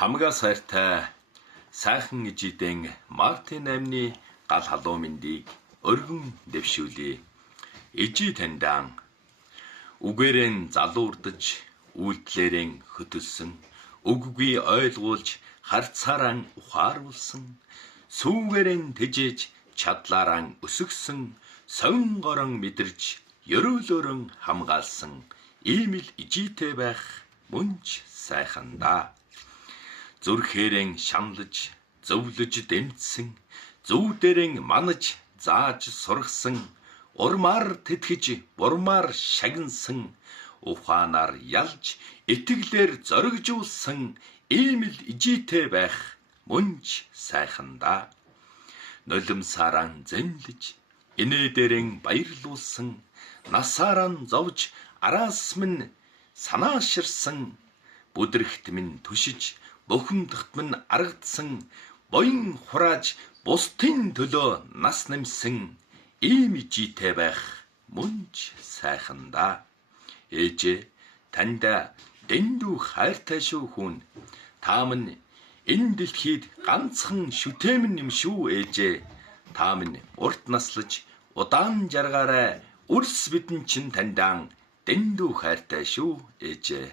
Хамгаа сайртай сайхан ижидэн Мартин амны гал халуун мэндийг өргөн дэвшүүлье. Ижи таньдаан үгээрэн залуурдаж үйлдэлээрэн хөтөлсөн үггүй ойлгуулж харцаараа ухааруулсан сүүгээрэн тэжээж чадлаараа өсгсөн совин горон мэдэрч ёроолоорон хамгаалсан ийм л ижитэй байх мөнч сайхандаа. Зүрхээрэн шаналж, зөвлөж дэмжсэн, зүүдэрэн манаж, зааж сургасан, урмаар тэтгэж, бурмаар шагнасан, ухаанаар ялж, итгэлээр зоригжуулсан ийм л ижитэй байх мөнч сайхандаа. Нулимсаараа зэмлэж, инээдэрэн баярлуулсан, насаараа зовж, араас минь санааширсан, бүдэрхт минь түшиж, бухимдахт минь аргадсан, буян хурааж, бусдын төлөө нас нэмсэн, ийм ижитэй байх мөнч сайхандаа. Ээжээ, таньда дэндүү хайртай шүү хүн. Та минь энэ дэлхийд ганцхан шүтээмэн юм шүү ээжээ. Та минь урт наслаж, удаан жаргаарай. Үрс бидэн чинь таньдаан дэндүү хайртай шүү ээжээ.